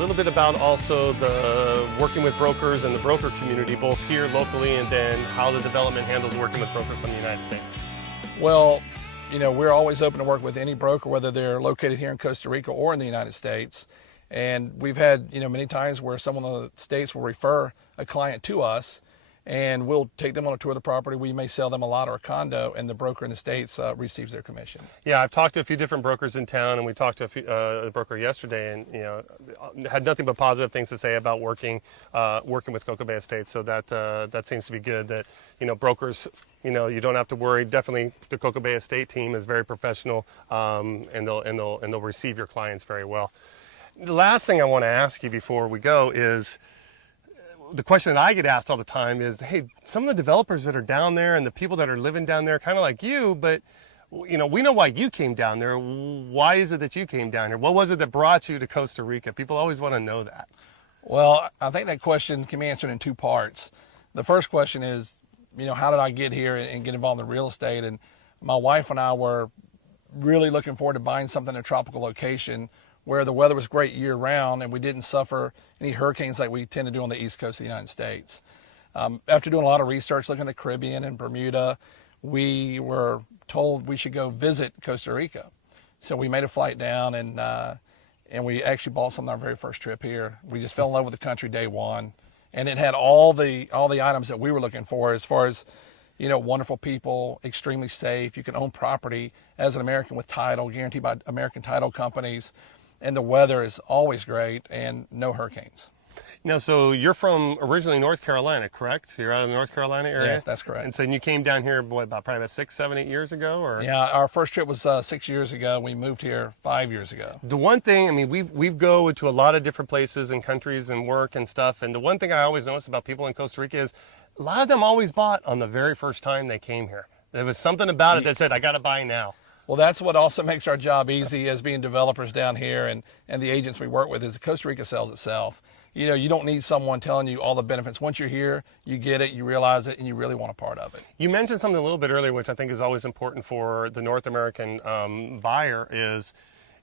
little bit about also the working with brokers and the broker community, both here locally and then how the development handles working with brokers from the United States. Well, we're always open to work with any broker, whether they're located here in Costa Rica or in the United States. And we've had, many times where someone in the States will refer a client to us, and we'll take them on a tour of the property. We may sell them a lot or a condo, and the broker in the States receives their commission. Yeah, I've talked to a few different brokers in town, and we talked to a broker yesterday, and had nothing but positive things to say about working with Coco Bay Estates. So that seems to be good. That brokers, you don't have to worry. Definitely, the Coco Bay Estate team is very professional, and they'll receive your clients very well. The last thing I want to ask you before we go is, the question that I get asked all the time is, hey, some of the developers that are down there and the people that are living down there, kind of like you, but we know why you came down there. Why is it that you came down here? What was it that brought you to Costa Rica? People always want to know that. Well, I think that question can be answered in two parts. The first question is, how did I get here and get involved in real estate? And my wife and I were really looking forward to buying something in a tropical location where the weather was great year round and we didn't suffer any hurricanes like we tend to do on the east coast of the United States. After doing a lot of research, looking at the Caribbean and Bermuda, we were told we should go visit Costa Rica. So we made a flight down and we actually bought something on our very first trip here. We just fell in love with the country day one, and it had all the items that we were looking for as far as, wonderful people, extremely safe. You can own property as an American with title, guaranteed by American title companies. And the weather is always great and no hurricanes. So you're from originally North Carolina, correct? So you're out of the North Carolina area? Yes, that's correct. And so you came down here, probably about 6, 7, 8 years ago? Or? Yeah, our first trip was 6 years ago. We moved here 5 years ago. The one thing, we've go to a lot of different places and countries and work and stuff. And the one thing I always notice about people in Costa Rica is a lot of them always bought on the very first time they came here. There was something about it that said, I got to buy now. Well, that's what also makes our job easy as being developers down here and the agents we work with is Costa Rica sells itself. You don't need someone telling you all the benefits. Once you're here, you get it, you realize it, and you really want a part of it. You mentioned something a little bit earlier, which I think is always important for the North American buyer is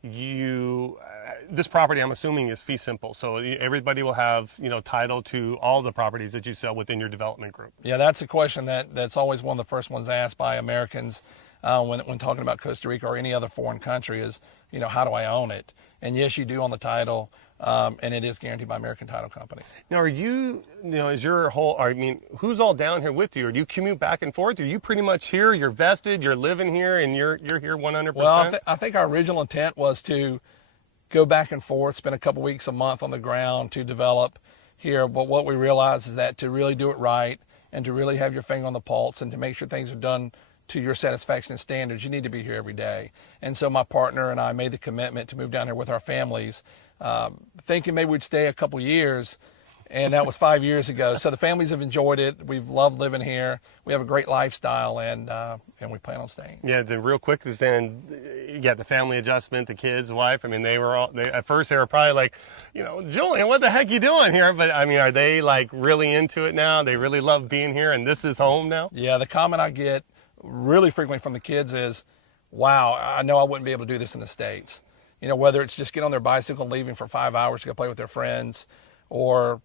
this property, I'm assuming, is fee simple. So everybody will have, title to all the properties that you sell within your development group. Yeah, that's a question that's always one of the first ones asked by Americans when talking about Costa Rica or any other foreign country is, how do I own it? And yes, you do own the title, and it is guaranteed by American title companies. Now, are you, is your whole, who's all down here with you? Or do you commute back and forth? Are you pretty much here, you're vested, you're living here, and you're here 100%? Well, I think our original intent was to go back and forth, spend a couple weeks, a month on the ground to develop here. But what we realized is that to really do it right and to really have your finger on the pulse and to make sure things are done to your satisfaction and standards, you need to be here every day. And so my partner and I made the commitment to move down here with our families, thinking maybe we'd stay a couple years, and that was 5 years ago. So the families have enjoyed it. We've loved living here. We have a great lifestyle, and we plan on staying. Yeah, the real quick is then you got the family adjustment, the kids, wife. At first they were probably like, Julian, what the heck you doing here? But are they like really into it now? They really love being here, and this is home now? Yeah, the comment I get really frequently from the kids is, wow, I know I wouldn't be able to do this in the States. Whether it's just getting on their bicycle and leaving for 5 hours to go play with their friends or,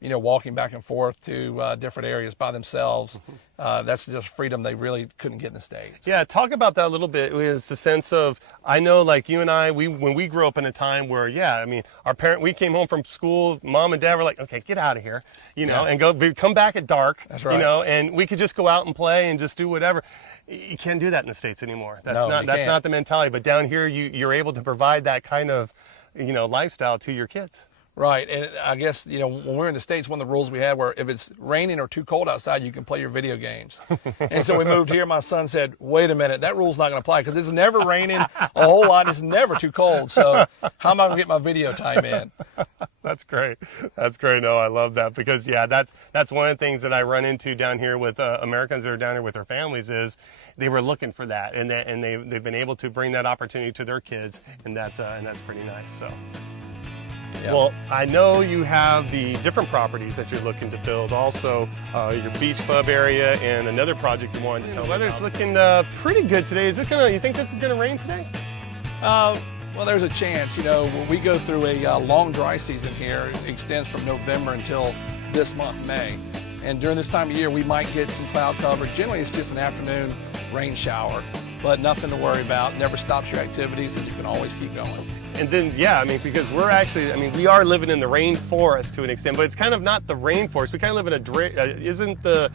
walking back and forth to different areas by themselves. That's just freedom they really couldn't get in the States. Yeah, talk about that a little bit, is the sense of, I know like you and I, when we grew up in a time where, we came home from school, mom and dad were like, okay, get out of here, and come back at dark, That's right. And we could just go out and play and just do whatever. You can't do that in the States anymore. That's not the mentality. But down here, you're able to provide that kind of, lifestyle to your kids. Right, and I guess, when we're in the States, one of the rules we had were if it's raining or too cold outside, you can play your video games. And so we moved here, my son said, wait a minute, that rule's not going to apply because it's never raining a whole lot, it's never too cold, so how am I going to get my video time in? That's great. That's great. No, I love that because, that's one of the things that I run into down here with Americans that are down here with their families is they were looking for that, and they've been able to bring that opportunity to their kids, and that's pretty nice, so. Yep. Well, I know you have the different properties that you're looking to build, also your beach club area and another project you wanted to tell me about. The weather's looking pretty good today. You think this is going to rain today? Well, there's a chance. You know, when we go through a long dry season here, it extends from November until this month, May. And during this time of year, we might get some cloud cover. Generally, it's just an afternoon rain shower, but nothing to worry about. Never stops your activities, and you can always keep going. And then, yeah, I mean, because we're actually, I mean, we are living in the rainforest to an extent, but it's kind of not the rainforest. We kind of live in isn't the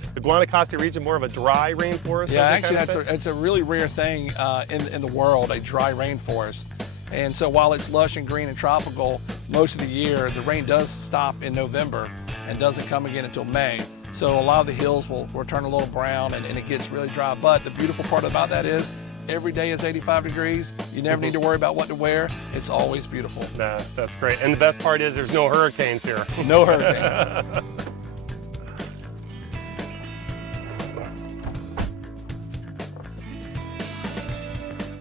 Costa region more of a dry rainforest? Yeah, actually, that's a really rare thing in the world, a dry rainforest. And so while it's lush and green and tropical most of the year, the rain does stop in November and doesn't come again until May. So a lot of the hills will turn a little brown and it gets really dry. But the beautiful part about that is every day is 85 degrees. You never need to worry about what to wear. It's always beautiful. That's great. And the best part is there's no hurricanes here. No hurricanes.